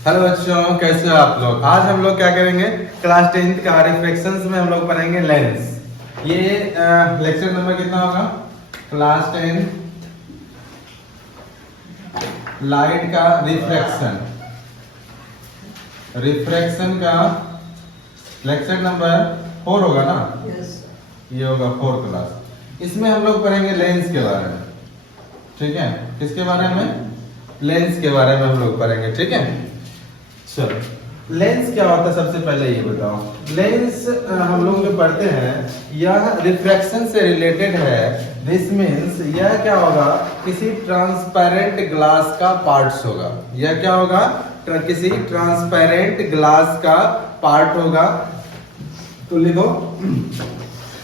Hello बच्चों, कैसे हो आप लोग। आज हम लोग क्या करेंगे, क्लास 10th का रिफ्लेक्शंस में हम लोग पढ़ेंगे लेंस। ये लेक्चर नंबर कितना होगा, क्लास 10 लाइट का रिफ्रैक्शन रिफ्रैक्शन का लेक्चर नंबर 4 होगा ना। ये होगा 4th क्लास। इसमें हम लोग पढ़ेंगे लेंस के बारे में। ठीक है, किसके बारे में, लेंस के बारे में हम लोग पढ़ेंगे। ठीक है, चलो लेंस क्या होता है सबसे पहले ये बताओ। लेंस हम लोग जो पढ़ते हैं यह रिफ्रैक्शन से रिलेटेड है। दिस मीन्स यह क्या होगा, किसी ट्रांसपेरेंट ग्लास का पार्ट्स होगा। यह क्या होगा, किसी ट्रांसपेरेंट ग्लास का पार्ट होगा। तो लिखो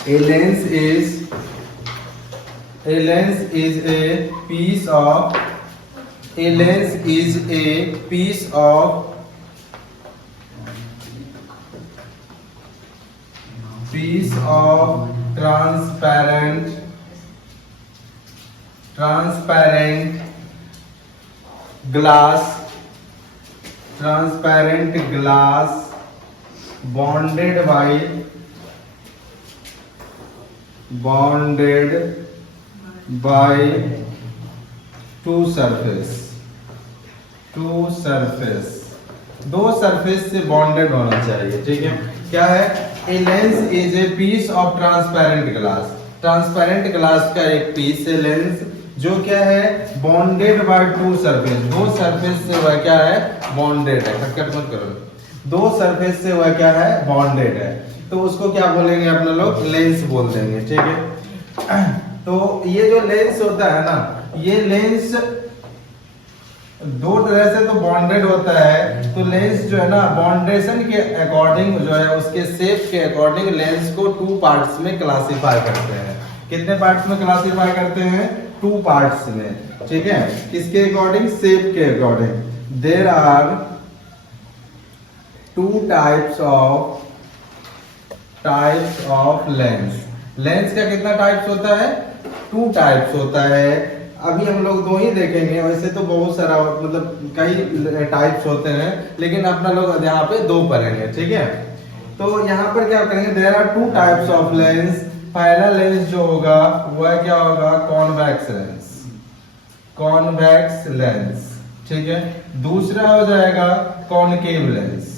a lens is a piece of transparent glass bonded by two surface दो सरफेस से बॉन्डेड होना चाहिए। ठीक है, क्या है, a lens is a piece of transparent glass का एक पीस है लेंस, जो क्या है, बॉन्डेड बाय टू सरफेस। दो सरफेस से वह क्या है, बॉन्डेड है। कट मत करो, दो सरफेस से वह क्या है, बॉन्डेड है। तो उसको क्या बोलेंगे अपने लोग, लेंस बोल देंगे। ठीक है, तो ये जो लेंस होता है ना, ये लेंस दो तरह से तो बॉन्डेड होता है। तो लेंस जो है ना, बॉन्डेशन के अकॉर्डिंग जो है, उसके शेप के अकॉर्डिंग लेंस को 2 पार्ट्स में क्लासिफाई करते हैं। कितने पार्ट्स में क्लासिफाई करते हैं, 2 पार्ट्स में। ठीक है, किसके अकॉर्डिंग, शेप के according. There are 2 types of lens का कितना टाइप्स होता है, 2 टाइप्स होता है। अभी हम लोग 2 ही देखेंगे, वैसे तो बहुत सारा मतलब कई टाइप्स होते हैं, लेकिन अपना लोग यहाँ पे 2 पढ़ेंगे। ठीक है, तो यहाँ पर क्या करेंगे, there are 2 types of lens. पहला लेंस जो होगा वह क्या होगा, कॉन्वेक्स लेंस। ठीक है, दूसरा हो जाएगा कॉनकेव लेंस।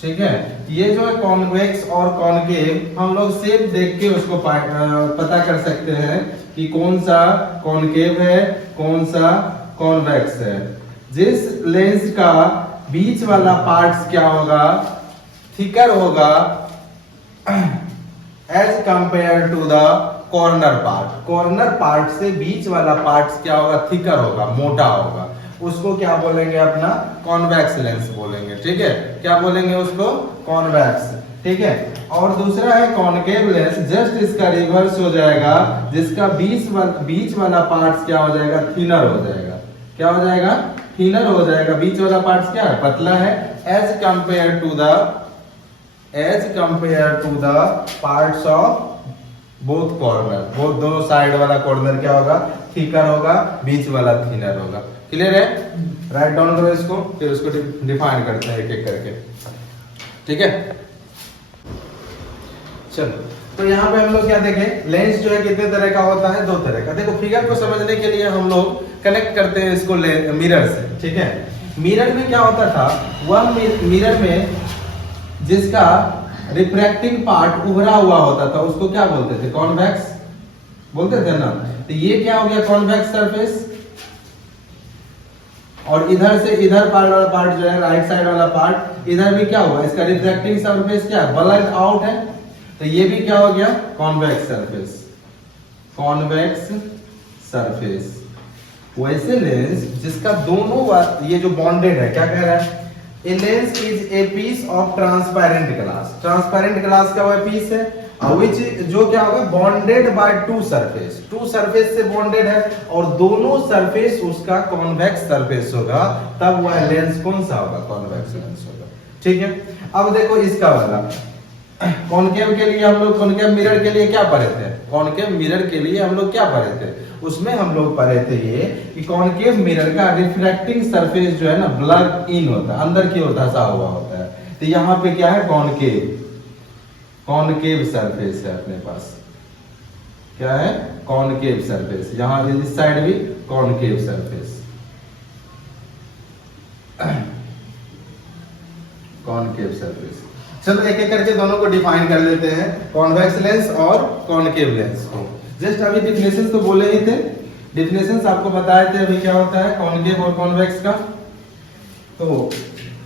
ठीक है, ये जो है कॉन्वेक्स और कॉनकेव, हम लोग शेप देख के उसको पता कर सकते हैं कि कौन सा कॉनकेव है, कौन सा कॉन्वेक्स है। जिस लेंस का बीच वाला पार्ट्स क्या होगा, थिकर होगा as compare to the corner part से बीच वाला पार्ट्स क्या होगा, थिकर होगा, मोटा होगा। उसको क्या बोलेंगे, अपना कॉन्वेक्स लेंस बोलेंगे। ठीक है, क्या बोलेंगे उसको, कॉन्वेक्स। ठीक है, और दूसरा है कॉनकेव लेंस, जस्ट इसका रिवर्स हो जाएगा, जिसका बीच वाला पार्ट्स क्या हो जाएगा, थिनर हो जाएगा। क्या हो जाएगा, थिनर हो जाएगा। बीच वाला पार्ट्स क्या है, पतला है, as compare to the parts of both corner. Both दोनों साइड वाला कॉर्नर क्या होगा, थिकर होगा, बीच वाला थिनर होगा। क्लियर है, राइट डाउन करो इसको, फिर उसको डिफाइन करते हैं एक एक करके। ठीक है, चलो तो यहाँ पे हम लोग क्या देखें, लेंस जो है कितने तरह का होता है, 2 तरह का। देखो फिगर को समझने के लिए हम लोग कनेक्ट करते हैं इसको मिरर से। ठीक है, मिरर में क्या होता था, वह मिरर में जिसका रिफ्रैक्टिंग पार्ट उभरा हुआ होता था उसको क्या बोलते थे, कॉन्वेक्स बोलते थे ना। तो ये क्या हो गया, कॉन्वेक्स सरफेस। और इधर से इधर वाला पार्ट जो है, राइट साइड वाला पार्ट, इधर भी क्या हुआ, इसका रिफ्रैक्टिंग सरफेस क्या है, ब्लड आउट है। तो ये भी क्या हो गया, कॉन्वेक्स सरफेस। वैसे लेंस जिसका दोनों ये जो बॉन्डेड है, क्या कह रहा है, a lens is a piece of transparent glass का वह पीस है, which जो क्या होगा, बॉन्डेड बाय 2 सरफेस से बॉन्डेड है, और दोनों सरफेस उसका कॉन्वेक्स सरफेस होगा। तब वह लेंस कौन सा होगा, कॉन्वेक्स लेंस होगा। ठीक है, अब देखो इसका वाला, कॉनकेव के लिए हम लोग कॉनकेव मिरर के लिए क्या पढ़े थे? कॉनकेव मिरर के लिए हम लोग क्या पढ़े थे? उसमें हम लोग पढ़े थे ये कि कॉनकेव मिरर का रिफ्रैक्टिंग सरफेस जो है ना ब्लर इन होता है, अंदर की ओर धंसा हुआ होता है। तो यहाँ पे क्या है? कॉनकेव, कॉनकेव सरफेस है अपने पास। क्या है? Concave surface. यहाँ इस साइड भी कॉनकेव सरफेस, कॉनकेव सरफेस। चलो एक एक करके दोनों को डिफाइन कर लेते हैं, कॉन्वेक्स लेंस और कॉनकेव लेंस को। जस्ट अभी डिफिनेशन तो बोले ही थे, डिफिनेशन आपको बताए थे अभी क्या होता है कॉनकेव और कॉन्वेक्स का। तो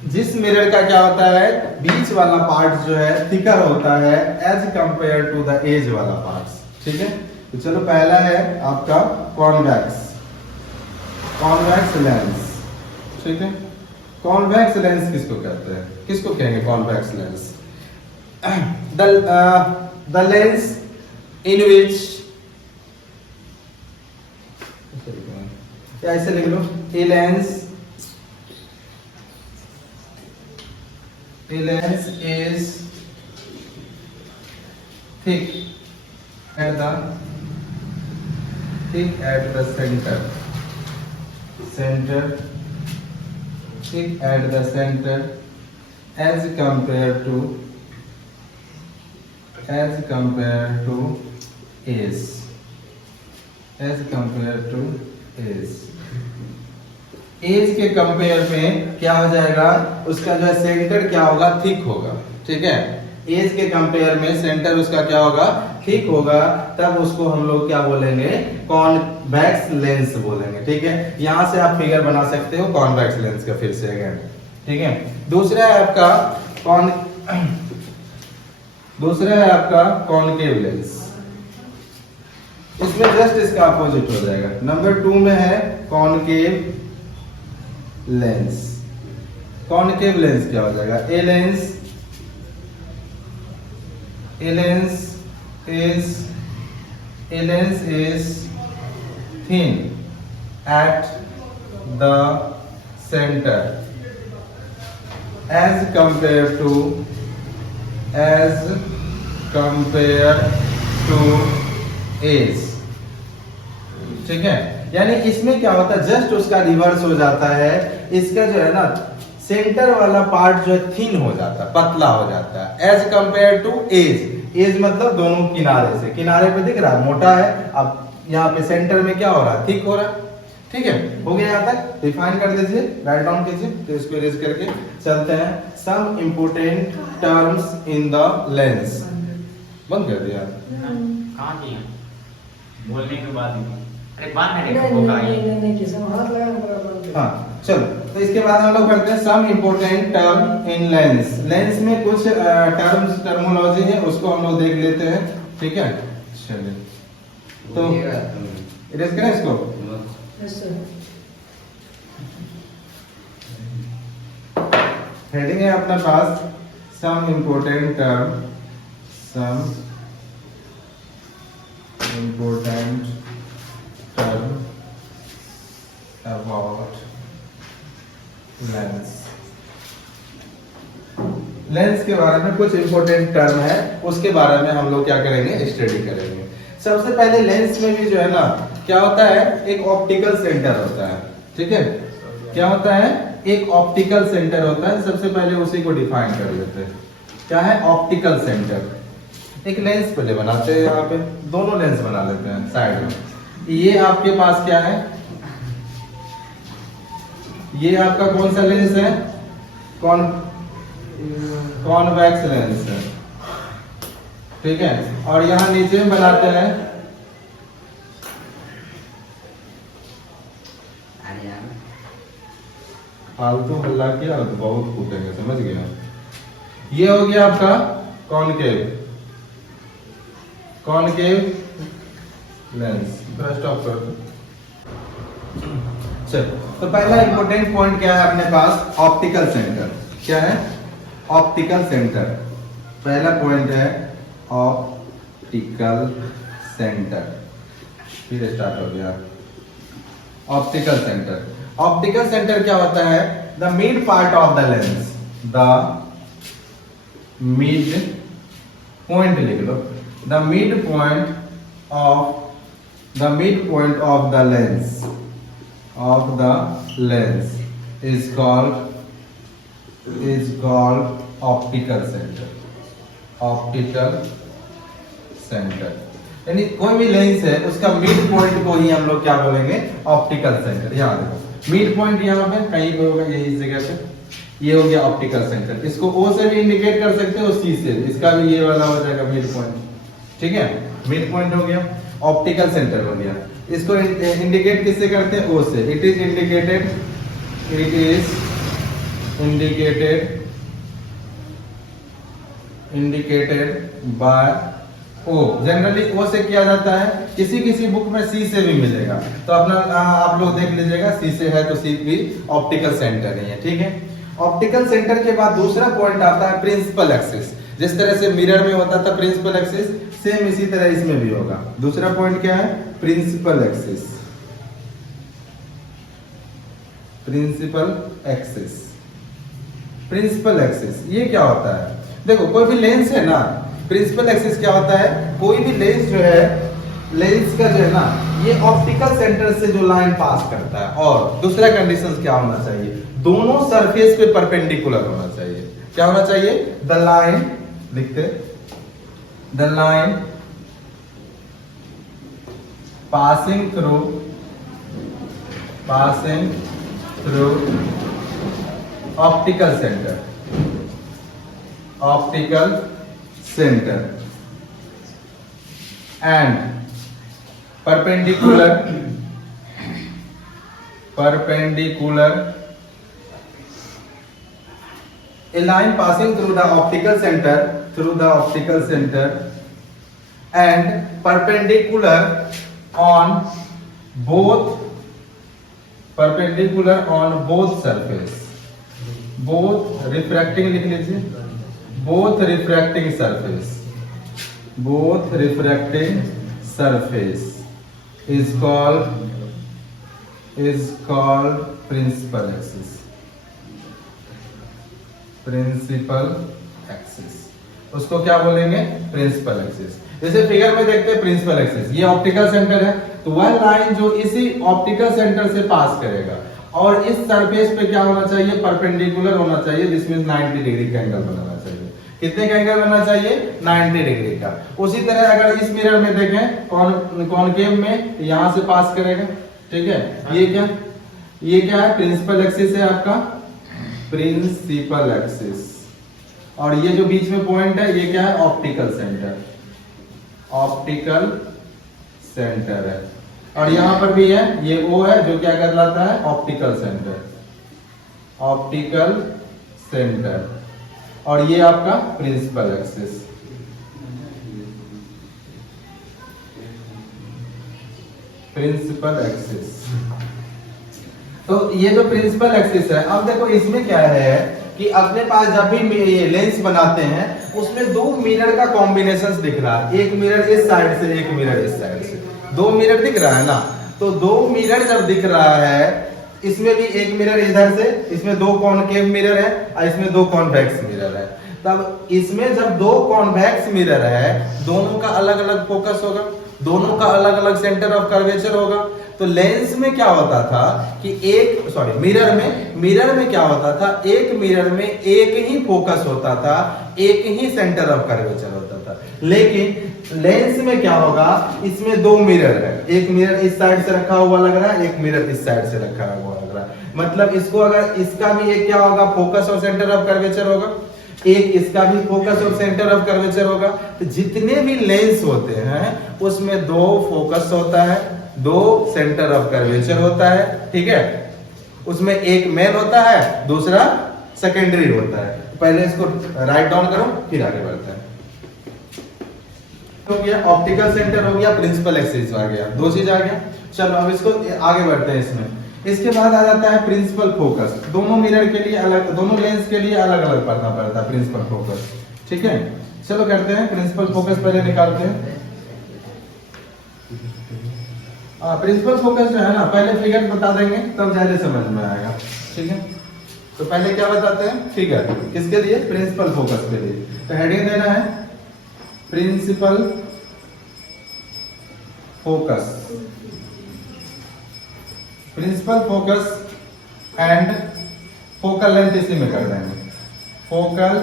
जिस मिरर का क्या होता है, बीच वाला पार्ट जो है थिकर होता है as compare to the edge वाला पार्ट। ठीक है, तो चलो पहला है आपका कॉन्वेक्स, कॉन्वेक्स लेंस। ठीक है, कॉन्वेक्स लेंस किसको कहते हैं? किसको कहेंगे convex lens? The lens in which, ऐसे लिख लो, a lens is thick at the center, thick at the center as compared to is, as compared to is। Edge के कंपेयर में क्या हो जाएगा, उसका जो है सेंटर क्या होगा? थिक होगा। ठीक है, एज के कंपेयर में सेंटर उसका क्या होगा? थिक होगा। तब उसको हम लोग क्या बोलेंगे? कॉन्वेक्स लेंस बोलेंगे। ठीक है, यहां से आप फिगर बना सकते हो कॉन्वेक्स लेंस का फिर से अगेन। ठीक है, दूसरा है आपका कॉनकेव लेंस। इसमें जस्ट इसका अपोजिट हो जाएगा। नंबर 2 में है कॉनकेव लेंस। कॉनकेव लेंस क्या हो जाएगा? A lens is thin at the centre as compare to edge. ठीक है, यानी इसमें क्या होता है, जस्ट उसका रिवर्स हो जाता है। इसका जो है ना सेंटर वाला पार्ट जो है थिन हो जाता है, पतला हो जाता है as compare to edge. Edge मतलब दोनों किनारे से, किनारे पे दिख रहा है मोटा है, अब यहाँ पे सेंटर में क्या हो रहा है? थिक हो रहा है। ठीक है, हो गया यहाँ तक? डिफाइन कर दीजिए, राइट डाउन कीजिए। तो इसको इरेज करके चलते हैं। Some important terms in the lens. बंद कर दिया? कहाँ किया? बोलने के बाद अरे बात हाँ चलो, तो इसके बाद हम लोग करते हैं some important term in lens. Lens में कुछ टर्मोलॉजी है, उसको हम लोग देख लेते हैं। ठीक है, चलिए तो इरेज करें इसको। हेडिंग है अपने पास some important term, some important term about lens. Lens के बारे में कुछ इंपॉर्टेंट टर्म है, उसके बारे में हम लोग क्या करेंगे? स्टडी करेंगे। सबसे पहले लेंस में भी जो है ना क्या होता है, एक ऑप्टिकल सेंटर होता है। ठीक है, क्या होता है? एक ऑप्टिकल सेंटर होता है। सबसे पहले उसी को डिफाइन कर लेते हैं। क्या है? Optical centre. एक लेंस पहले बनाते हैं, यहाँ पे दोनों लेंस बना लेते हैं साइड में। ये आपके पास क्या है? ये आपका कौन सा लेंस है? कॉन्वेक्स लेंस है। ठीक है, और यहाँ नीचे में बनाते हैं फालतू हल्ला किया तो बहुत फूटेंगे, समझ गया? ये हो गया आपका कॉनकेव, कॉनकेव लेंस। स्टॉप कर दो। चलो, तो पहला इंपॉर्टेंट पॉइंट क्या है अपने पास? Optical centre. क्या है? Optical centre. पहला पॉइंट है ऑप्टिकल सेंटर। फिर स्टार्ट हो गया ऑप्टिकल सेंटर। ऑप्टिकल सेंटर क्या होता है? The mid part of the lens, the mid point लिख लो, the mid point of the lens is called optical centre. यानी कोई भी लेंस है उसका मिड पॉइंट को ही हम लोग क्या बोलेंगे, ऑप्टिकल सेंटर। यहाँ देखो मिड पॉइंट यहाँ पे कहीं पे होगा, यही इस जगह पे, ये हो गया ऑप्टिकल सेंटर। इसको O से भी इंडिकेट कर सकते हो, C से, इसका भी ये वाला हो जाएगा मिड पॉइंट। ठीक है, मिड पॉइंट हो गया, ऑप्टिकल सेंटर हो गया। इसको इंडिकेट किससे करते हैं, O से। It is indicated by O। Generally O से किया जाता है, किसी बुक में C से भी मिलेगा, तो अपना आप लोग देख लीजिएगा, C से है तो C भी ऑप्टिकल सेंटर ही है। ठीक है, ऑप्टिकल सेंटर के बाद दूसरा पॉइंट आता है प्रिंसिपल एक्सिस। जिस तरह से मिरर में होता था प्रिंसिपल एक्सिस, सेम इसी तरह इसमें भी होगा। दूसरा पॉइंट क्या है, प्रिंसिपल एक्सिस। प्रिंसिपल एक्सिस ये क्या होता है, देखो कोई भी लेंस है ना, प्रिंसिपल एक्सिस क्या होता है, कोई भी लेंस जो है, लेंस का जो है ना, ये ऑप्टिकल सेंटर से जो लाइन पास करता है। और दूसरा कंडीशन क्या होना चाहिए, दोनों सरफेस पे परपेंडिकुलर होना चाहिए। क्या होना चाहिए, द लाइन लिखते, the line passing through optical centre and perpendicular a line passing through the optical center and perpendicular on both surface, both refracting लिख लीजिए, both refracting surface is called principal axis। उसको क्या बोलेंगे, principal axis. जैसे figure में देखते हैं principal axis, ये ऑप्टिकल सेंटर है, तो वह लाइन जो इसी ऑप्टिकल सेंटर से पास करेगा और इस सरफेस पे क्या होना चाहिए, परपेंडिकुलर होना चाहिए, जिसमें 90 डिग्री का एंगल बनाना चाहिए। कितने का एंगल बनना चाहिए, 90 डिग्री का। उसी तरह अगर इस मिरर में देखें, कॉनकेव में यहां से पास करेगा। ठीक है, ये क्या है, प्रिंसिपल एक्सिस है आपका, प्रिंसिपल एक्सिस। और ये जो बीच में पॉइंट है, ये क्या है, ऑप्टिकल सेंटर है। और यहां पर भी है, ये O है, जो क्या कहलाता है, ऑप्टिकल सेंटर। और ये आपका प्रिंसिपल एक्सिस। तो ये जो प्रिंसिपल एक्सिस है, अब देखो इसमें क्या है कि अपने पास जब भी ये लेंस बनाते हैं, उसमें दो मिरर का कॉम्बिनेशन दिख रहा है, एक मिरर इस साइड से, एक मिरर इस साइड से, दो मिरर दिख रहा है ना। तो दो मिरर जब दिख रहा है, इसमें भी एक मिरर इधर से, इसमें दो कॉनकेव मिरर है और इसमें दो कॉन्वेक्स मिरर है। तब इसमें जब दो कॉन्वेक्स मिरर है, दोनों का अलग अलग फोकस होगा, दोनों का अलग अलग सेंटर ऑफ कर्वेचर होगा। तो लेंस में क्या होता था कि मिरर में क्या होता था, एक मिरर में एक ही फोकस होता था, एक ही सेंटर ऑफ कर्वेचर होता था। लेकिन लेंस में क्या होगा, इसमें दो मिरर है, एक मिरर इस साइड से रखा हुआ लग रहा है, एक मिरर इस साइड से रखा हुआ लग रहा है। मतलब इसको अगर इसका भी एक क्या होगा, फोकस और सेंटर ऑफ कर्वेचर होगा, एक इसका भी फोकस और सेंटर ऑफ कर्वेचर होगा। तो जितने भी लेंस होते हैं उसमें दो फोकस होता है, दो सेंटर ऑफ कर्वेचर होता है। ठीक है, उसमें एक मेन होता है, दूसरा सेकेंडरी होता है। पहले इसको राइट डाउन करो, फिर आगे बढ़ते हैं। हो गया ऑप्टिकल सेंटर, हो गया प्रिंसिपल एक्सिस आ गया, दो चीज आ गया। चलो अब इसको आगे बढ़ते हैं। इसमें इसके बाद आ जाता है प्रिंसिपल फोकस। दोनों मिरर के लिए अलग, दोनों लेंस के लिए अलग अलग पढ़ना पड़ता है प्रिंसिपल फोकस। ठीक है, चलो करते हैं प्रिंसिपल फोकस, पहले निकालते हैं। प्रिंसिपल फोकस जो है ना, पहले फिगर बता देंगे तब ज्यादा समझ में आएगा। ठीक है, तो पहले क्या बताते हैं, फिगर किसके लिए, प्रिंसिपल फोकस के लिए। तो हेडिंग देना है principal focus, principal focus and focal length इसी में कर देंगे। Focal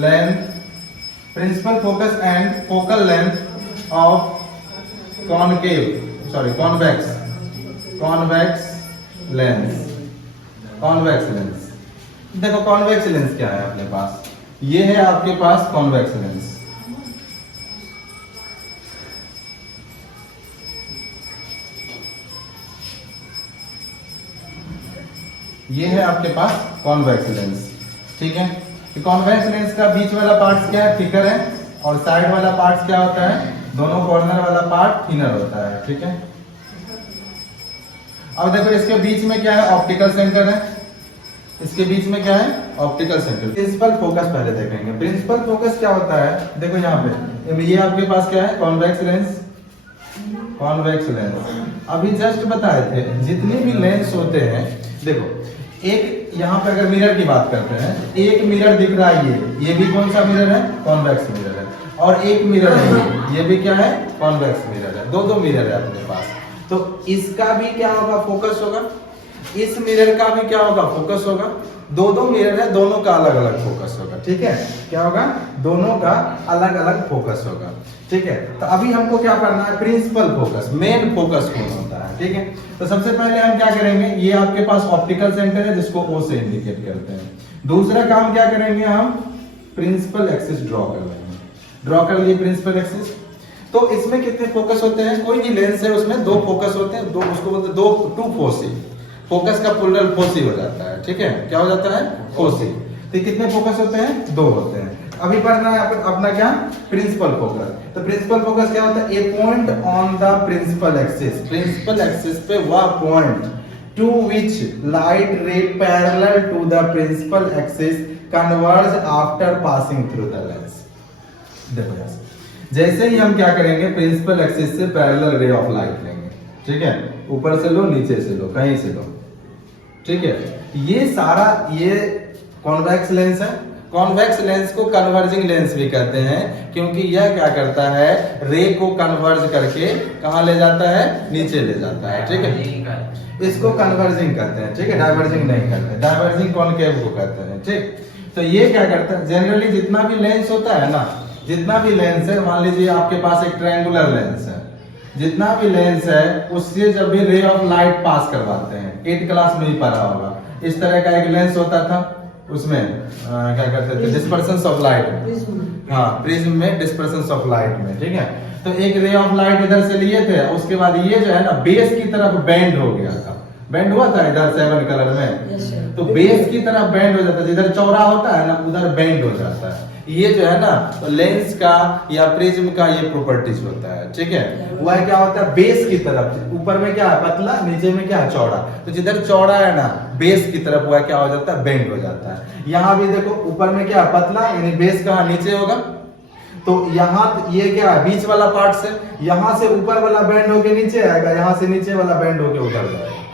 length, principal focus and focal length of concave sorry convex, convex lens, convex lens. देखो कॉन्वेक्स लेंस क्या है अपने पास, ये है आपके पास कॉन्वेक्स लेंस। ये है आपके पास कॉन्वेक्स लेंस, ठीक है। कॉन्वेक्स लेंस का बीच वाला पार्ट क्या है, थिकर है, और साइड वाला पार्ट क्या होता है, दोनों कॉर्नर वाला पार्ट थिनर होता है, ठीक है। अब देखो इसके बीच में क्या है, ऑप्टिकल सेंटर है, इसके बीच में क्या है, ऑप्टिकल सेंटर। प्रिंसिपल फोकस पहले देखेंगे। प्रिंसिपल फोकस क्या होता है, देखो यहाँ पे ये आपके पास क्या है, कॉन्वेक्स लेंस, कॉन्वेक्स लेंस। अभी जस्ट बताए थे जितने भी लेंस होते हैं, देखो एक यहाँ पे अगर मिरर की बात करते हैं, एक मिरर दिख रहा है, ये भी कौन सा मिरर है, कॉन्वेक्स मिरर है, और एक मिरर है ये भी क्या है, कॉन्वेक्स मिरर है। दो मिरर है अपने पास, तो इसका भी क्या होगा, फोकस होगा, इस मिरर का भी क्या होगा, फोकस होगा। दो मिरर है, दोनों का अलग अलग फोकस होगा, ठीक है। क्या होगा, दोनों का अलग अलग फोकस होगा, ठीक है। तो अभी हमको क्या करना है, प्रिंसिपल फोकस, मेन फोकस कौन होता है, ठीक है। तो सबसे पहले हम क्या करेंगे, ये आपके पास ऑप्टिकल सेंटर है जिसको O से इंडिकेट करते हैं। दूसरा काम क्या करेंगे, हम प्रिंसिपल एक्सिस ड्रॉ कर लेंगे। ड्रॉ कर लिए प्रिंसिपल एक्सिस। तो इसमें कितने फोकस होते हैं, कोई भी लेंस है उसमें दो फोकस होते हैं, दो उसको बोलते हैं टू फोसी। फोकस का प्लूरल फोसी हो जाता है, ठीक है। क्या हो जाता है, फोसी। तो कितने फोकस होते हैं, दो होते हैं। अभी पढ़ना है अपना क्या, प्रिंसिपल फोकस। तो प्रिंसिपल फोकस क्या होता है, a point on the principal axis, principal axis पे वह point to which light ray parallel to the principal axis converge after passing through the lens. देखो ऐसे जैसे ही हम क्या करेंगे, प्रिंसिपल एक्सिस से पैरेलल रे ऑफ लाइट लेंगे, ठीक है। ऊपर से लो, नीचे से लो, कहीं से लो, ठीक है। ये सारा ये कॉन्वेक्स लेंस है। कॉन्वेक्स लेंस को कन्वर्जिंग लेंस भी कहते हैं, क्योंकि यह क्या करता है, रे को कन्वर्ज करके कहां ले जाता है, नीचे ले जाता है, ठीक है। इसको कन्वर्जिंग कहते हैं, ठीक है, डाइवर्जिंग नहीं कहते। डाइवर्जिंग कॉनकेव को कहते हैं, ठीक। तो ये क्या करता है, जनरली जितना भी लेंस होता है ना, जितना भी लेंस है, मान लीजिए आपके पास एक ट्रायंगुलर लेंस है, जितना भी लेंस है उससे जब भी रे ऑफ लाइट पास करवाते हैं, 8th क्लास में ही पढ़ा होगा, इस तरह का एक लेंस होता था, उसमें क्या करते थे, डिस्पर्शन ऑफ लाइट, हाँ प्रिज्म में डिस्पर्शन ऑफ लाइट में, ठीक है। तो एक रे ऑफ लाइट इधर से लिए थे, उसके बाद ये जो है ना बेस की तरफ बेंड हो गया था, बेंड हुआ था इधर 7 कलर में, तो बेस की तरफ बेंड हो जाता है, जिधर चौड़ा होता है ना उधर बेंड हो जाता है। ये जो है ना तो लेंस का या प्रिज्म का ये प्रॉपर्टीज होता है, ठीक है। वह क्या होता है, बेस की तरफ, ऊपर में क्या है पतला, नीचे में क्या है चौड़ा, तो जिधर चौड़ा है ना बेस की तरफ वह क्या हो जाता है, बेंड हो जाता है। यहाँ भी देखो ऊपर में क्या पतला, यानी बेस कहाँ नीचे होगा, तो यहाँ ये क्या है बीच वाला पार्ट से, यहाँ से ऊपर वाला बेंड होके नीचे आएगा, यहाँ से नीचे वाला बेंड होके ऊपर जाएगा,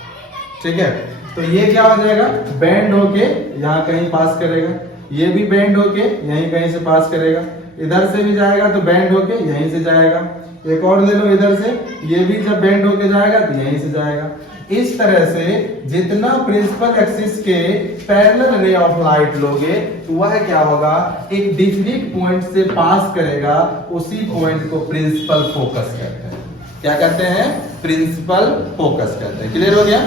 ठीक है। तो ये क्या हो जाएगा, बेंड होके यहाँ कहीं पास करेगा, ये भी बेंड होके यहीं कहीं से पास करेगा, इधर से भी जाएगा तो बेंड होके यहीं से जाएगा, एक और ले लो इधर से, ये भी जब बेंड होके जाएगा तो यहीं से जाएगा। इस तरह से जितना प्रिंसिपल एक्सिस के पैरेलल रे ऑफ लाइट लोगे तो वह क्या होगा, एक डिफिनिट पॉइंट से पास करेगा, उसी पॉइंट को प्रिंसिपल फोकस कहते हैं। क्या कहते हैं, प्रिंसिपल फोकस कहते हैं। क्लियर हो गया,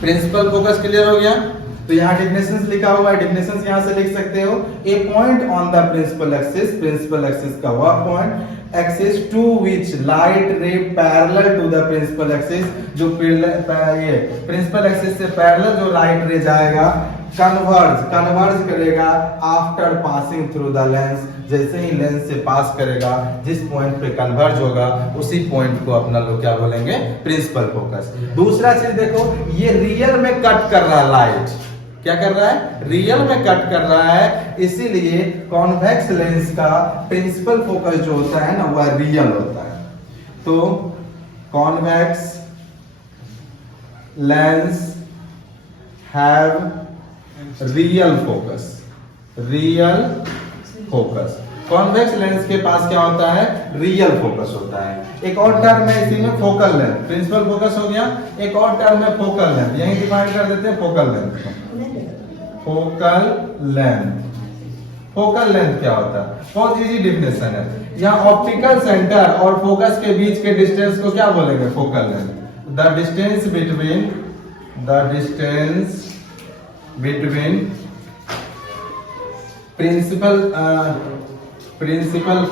प्रिंसिपल फोकस क्लियर हो गया। तो यहाँ डेफिनेशंस लिखा हुआ है, डेफिनेशंस यहाँ से लिख सकते हो। A point on the principal axis, principal axis का वह point axis to which light ray parallel to the principal axis, जो ये प्रिंसिपल एक्सिस से पैरेलल जो लाइट रे जाएगा, कन्वर्ज करेगा after passing through the lens, जैसे ही लेंस से पास करेगा, जिस पॉइंट पे कन्वर्ज होगा उसी पॉइंट को अपना लोग क्या बोलेंगे, प्रिंसिपल फोकस। दूसरा चीज देखो, ये रियल में कट कर रहा है लाइट, क्या कर रहा है, रियल में कट कर रहा है, इसीलिए कॉन्वेक्स लेंस का प्रिंसिपल फोकस जो होता है ना वह रियल होता है। तो convex lens have real focus, real focus. Convex lens के पास क्या होता है, रियल फोकस होता है। एक और टर्म है इसी में फोकल लेंथ, प्रिंसिपल फोकस हो गया, एक और टर्म है फोकल लेंथ, यही डिफाइन कर देते हैं focal length. Focal length, focal length क्या होता है, बहुत इजी डिफिनेशन है। यहाँ ऑप्टिकल सेंटर और फोकस के बीच के डिस्टेंस को क्या बोलेंगे, focal length. The distance between principal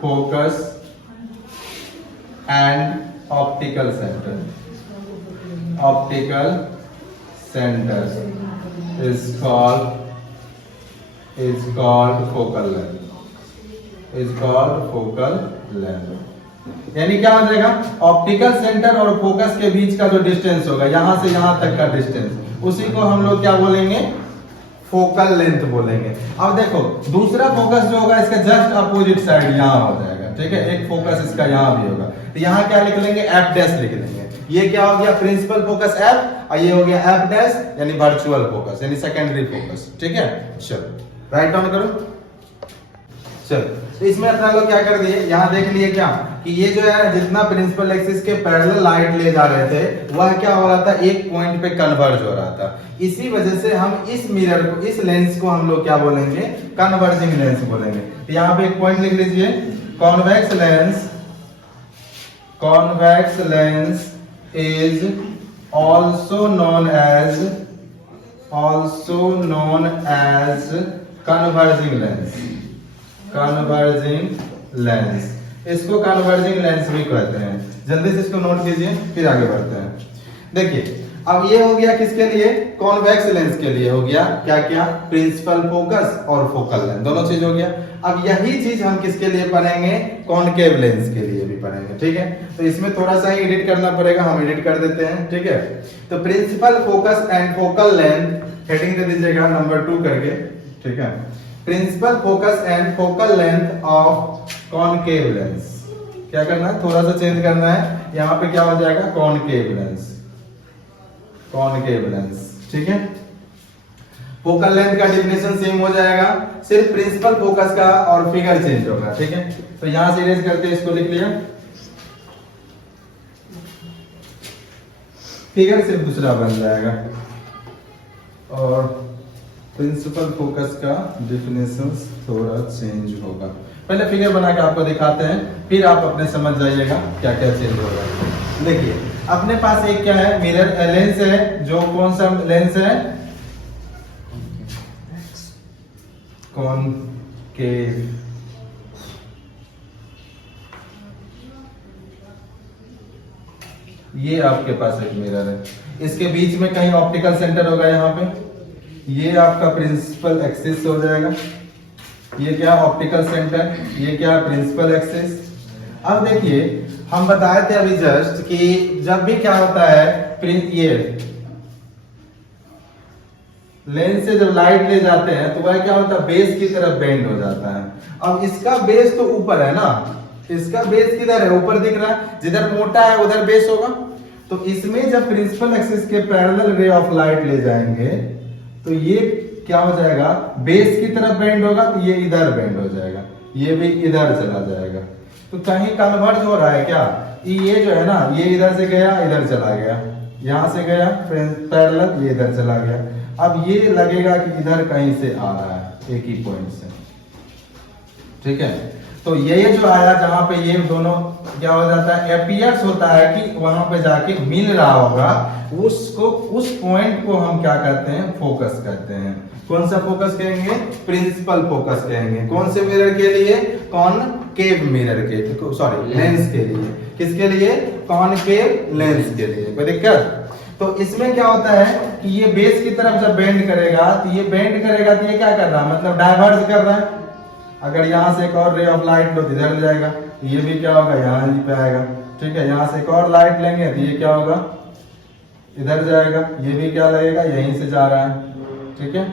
focus and optical centre is called focal length। यानी क्या हो जाएगा, ऑप्टिकल सेंटर और फोकस के बीच का जो डिस्टेंस होगा, यहां से यहां तक का डिस्टेंस, उसी को हम लोग क्या बोलेंगे, फोकल लेंथ बोलेंगे। अब देखो दूसरा फोकस जो होगा इसका जस्ट अपोजिट साइड यहां हो जाएगा, ठीक है। एक फोकस इसका यहां भी होगा, तो यहां क्या लिख लेंगे, एफ डैश लिख लेंगे। ये क्या हो गया, प्रिंसिपल फोकस एफ, और ये हो गया एफ डैश यानी वर्चुअल फोकस यानी सेकेंडरी फोकस, ठीक है। चलो राइट डाउन करो। चलो तो इसमें अपना लोग क्या कर दिए, यहाँ देख लिए क्या कि ये जो है जितना प्रिंसिपल एक्सिस के पैरेलल लाइट ले जा रहे थे वह क्या हो रहा था, एक पॉइंट पे कन्वर्ज हो रहा था। इसी वजह से हम इस मिरर को, इस लेंस को हम लोग क्या बोलेंगे, कन्वर्जिंग लेंस बोलेंगे। तो यहाँ पे एक पॉइंट लिख लीजिए, convex lens is also known as converging lens। इसको कन्वर्जिंग लेंस भी कहते हैं। जल्दी से इसको नोट कीजिए फिर आगे बढ़ते हैं। देखिए अब ये हो गया किसके लिए, कॉन्वेक्स लेंस के लिए हो गया, क्या क्या, प्रिंसिपल फोकस और फोकल लेंथ, दोनों चीज हो गया। अब यही चीज हम किसके लिए पढ़ेंगे, कॉनकेव लेंस के लिए भी पढ़ेंगे, ठीक है। तो इसमें थोड़ा सा ही एडिट करना पड़ेगा, हम एडिट कर देते हैं, ठीक है। तो principal focus and focal length heading दे दीजिएगा नंबर 2 करके, ठीक है। Principal focus and focal length of concave lens, क्या करना है, थोड़ा सा चेंज करना है, यहाँ पे क्या हो जाएगा, कॉनकेव लेंस, ठीक है। फोकल लेंथ का डिफिनेशन सेम हो जाएगा, सिर्फ प्रिंसिपल फोकस का और फिगर चेंज होगा, ठीक है। तो यहां से इरेज करते हैं, इसको लिख लिया, फिगर सिर्फ दूसरा बन जाएगा और प्रिंसिपल फोकस का डिफिनेशन थोड़ा चेंज होगा। पहले फिगर बना के आपको दिखाते हैं, फिर आप अपने समझ जाइएगा क्या क्या चेंज होगा। देखिए अपने पास एक क्या है, मिरर लेंस है, जो कौन सा लेंस है, कॉनकेव। ये आपके पास एक मिरर है, इसके बीच में कहीं ऑप्टिकल सेंटर होगा, यहाँ पे ये आपका प्रिंसिपल एक्सिस हो जाएगा, ये क्या ऑप्टिकल सेंटर, ये क्या प्रिंसिपल एक्सिस। अब देखिए हम बताए थे अभी जस्ट कि जब भी क्या होता है, ये लेंस से जब लाइट ले जाते हैं तो वह क्या होता है, बेस की तरफ बेंड हो जाता है। अब इसका बेस तो ऊपर है ना, इसका बेस किधर है, ऊपर दिख रहा है, जिधर मोटा है उधर बेस होगा। तो इसमें जब प्रिंसिपल एक्सिस के पैरेलल रे ऑफ लाइट ले जाएंगे तो ये क्या हो जाएगा, बेस की तरफ बेंड होगा, तो ये इधर बेंड हो जाएगा, ये भी इधर चला जाएगा। तो कहीं कन्वर्ज हो रहा है क्या, ये जो है ना, ये इधर से गया इधर चला गया, यहां से गया पैरेलल, ये इधर चला गया। अब ये लगेगा कि इधर कहीं से आ रहा है, एक ही पॉइंट से, ठीक है। तो ये जो आया जहां पे ये दोनों क्या हो जाता है, एपियर्स होता है कि वहां पे जाके मिल रहा होगा, उसको, उस पॉइंट को हम क्या कहते हैं, फोकस कहते हैं। कौन सा फोकस कहेंगे, प्रिंसिपल फोकस कहेंगे। कौन से मिरर के लिए, कॉनकेव मिरर के, सॉरी लेंस के लिए। किसके लिए, कॉनकेव लेंस के लिए। कोई दिक्कत? तो इसमें क्या होता है कि ये बेस की तरफ जब बेंड करेगा तो ये बेंड करेगा तो ये क्या कर रहा है, मतलब डाइवर्ज कर रहा है। अगर यहाँ से एक और रे ऑफ लाइट लो तो इधर जाएगा, तो ये भी क्या होगा, यहाँ पे आएगा, ठीक है। यहाँ से एक और लाइट लेंगे तो ये क्या होगा, इधर जाएगा, ये भी क्या लगेगा, यहीं से जा रहा है, ठीक है।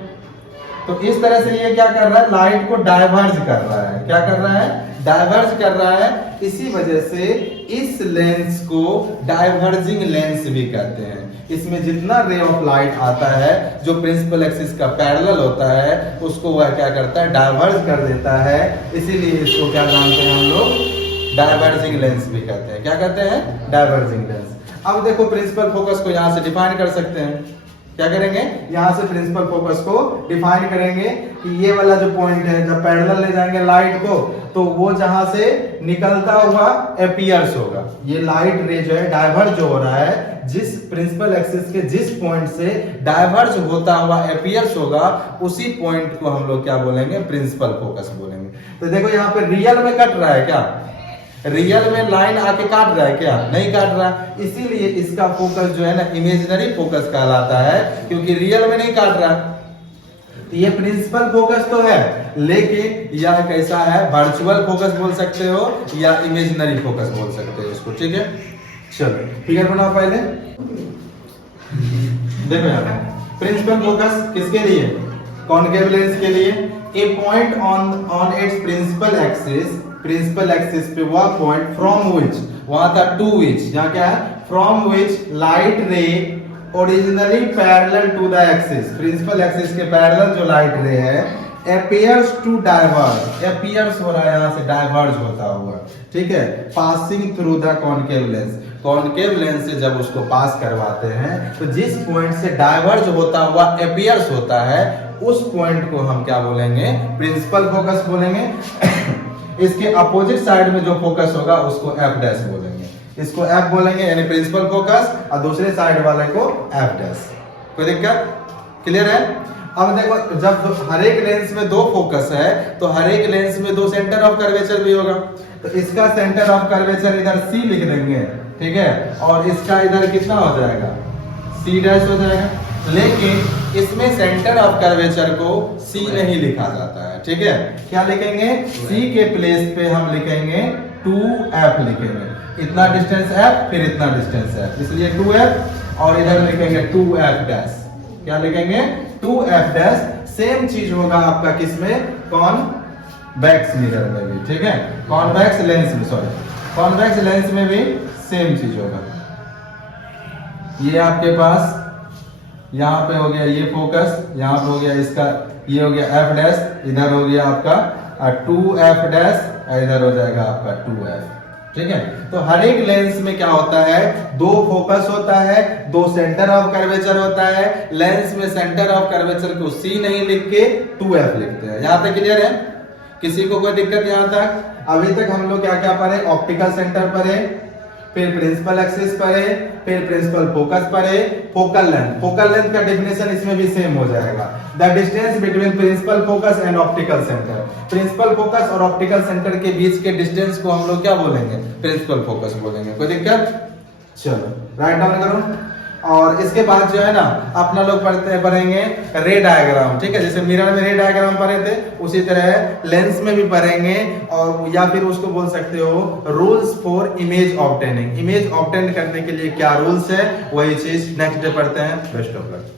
तो इस तरह से ये क्या कर रहा है, लाइट को डाइवर्ज कर रहा है। क्या कर रहा है, डाइवर्ज कर रहा है। इसी वजह से इस लेंस को डाइवर्जिंग लेंस भी कहते हैं। इसमें जितना रे ऑफ लाइट आता है जो प्रिंसिपल एक्सिस का पैरेलल होता है उसको वह क्या करता है, डाइवर्ज कर देता है। इसीलिए इसको क्या जानते हैं हम लोग, डाइवर्जिंग लेंस भी कहते हैं। क्या कहते हैं, डाइवर्जिंग लेंस। अब देखो प्रिंसिपल फोकस को यहां से डिफाइन कर सकते हैं। क्या करेंगे, यहां से प्रिंसिपल फोकस को डिफाइन करेंगे कि ये वाला जो पॉइंट है, जब पैरेलल ले जाएंगे लाइट को तो वो जहां से निकलता हुआ अपीयर्स होगा। ये लाइट रे जो है डाइवर्ज हो रहा है, जिस प्रिंसिपल एक्सिस के जिस पॉइंट से डाइवर्ज होता हुआ अपीयर्स होगा उसी पॉइंट को हम लोग क्या बोलेंगे, प्रिंसिपल फोकस बोलेंगे। तो देखो यहाँ पे रियल में कट रहा है क्या, रियल में लाइन आके काट रहा है क्या, नहीं काट रहा। इसीलिए इसका फोकस जो है ना इमेजिनरी फोकस कहलाता है, क्योंकि रियल में नहीं काट रहा। तो ये प्रिंसिपल फोकस तो है, लेकिन यह कैसा है, वर्चुअल फोकस बोल सकते हो या इमेजिनरी फोकस बोल सकते हो इसको। ठीक है, चलो फिगर बनाओ पहले। देखो यहाँ प्रिंसिपल फोकस किसके लिए, कॉन्केव लेंस के लिए। A point on its principal axis, principal axis पे वह पॉइंट फ्रॉम विच, वहां था टू विच, यहाँ क्या है, from which light ray originally parallel to the axis, principal axis के पैरेलल जो लाइट रे है appears to diverge, appears हो रहा है यहाँ से डाइवर्ज होता हुआ। ठीक है, passing through the concave lens, concave lens से जब उसको पास करवाते हैं तो जिस पॉइंट से डाइवर्ज होता हुआ अपीयर्स होता है उस पॉइंट को हम क्या बोलेंगे, प्रिंसिपल फोकस बोलेंगे। इसके अपोजिट साइड में जो फोकस होगा उसको एफ डैश बोलेंगे, इसको एफ बोलेंगे यानी प्रिंसिपल फोकस, और दूसरे साइड वाले को एफ डैश। कोई दिक्कत, क्लियर है। अब देखो जब हर एक लेंस में दो फोकस है तो हर एक लेंस में दो सेंटर ऑफ कर्वेचर भी होगा। तो इसका सेंटर ऑफ कर्वेचर इधर सी लिख देंगे, ठीक है, और इसका इधर कितना हो जाएगा, सी डैश हो जाएगा। लेकिन इसमें सेंटर ऑफ कर्वेचर को सी नहीं लिखा जाता है। ठीक है, क्या लिखेंगे, सी के प्लेस पे हम लिखेंगे 2f लिखेंगे, इतना डिस्टेंस f फिर इतना डिस्टेंस f, इसलिए 2f, और इधर लिखेंगे 2f डैश। क्या लिखेंगे, 2f डैश। सेम चीज होगा आपका किसमें, कॉन्वेक्स मिरर में भी। ठीक है, कॉन्वेक्स लेंस में, सॉरी कॉन्वेक्स लेंस में भी सेम चीज होगा। ये आपके पास यहाँ पे हो गया ये फोकस, यहाँ पे हो गया इसका, ये हो गया f डैश, इधर हो गया आपका 2f डैश, इधर हो जाएगा आपका 2f। ठीक है, तो हर एक लेंस में क्या होता है, दो फोकस होता है, दो सेंटर ऑफ कर्वेचर होता है। लेंस में सेंटर ऑफ कर्वेचर को C नहीं लिख के 2f लिखते हैं। यहाँ तक क्लियर है, किसी को कोई दिक्कत यहाँ तक? अभी तक हम लोग क्या क्या पढ़े, ऑप्टिकल सेंटर पढ़े, फिर प्रिंसिपल एक्सिस पढ़े, फिर प्रिंसिपल फोकस पढ़े, फोकल लेंथ। फोकल लेंथ का डेफिनेशन इसमें भी सेम हो जाएगा, the distance between principal focus and optical centre. Principal focus और ऑप्टिकल सेंटर के बीच के डिस्टेंस को हम लोग क्या बोलेंगे, प्रिंसिपल फोकस बोलेंगे। कोई दिक्कत? चलो राइट डाउन करो। और इसके बाद जो है ना अपना लोग पढ़ेंगे रे डायग्राम। ठीक है, जैसे मिरर में रे डायग्राम पढ़े थे उसी तरह लेंस में भी पढ़ेंगे, और या फिर उसको बोल सकते हो rules for image obtaining. Image obtain करने के लिए क्या रूल्स है, वही चीज नेक्स्ट डे पढ़ते हैं। Best of luck.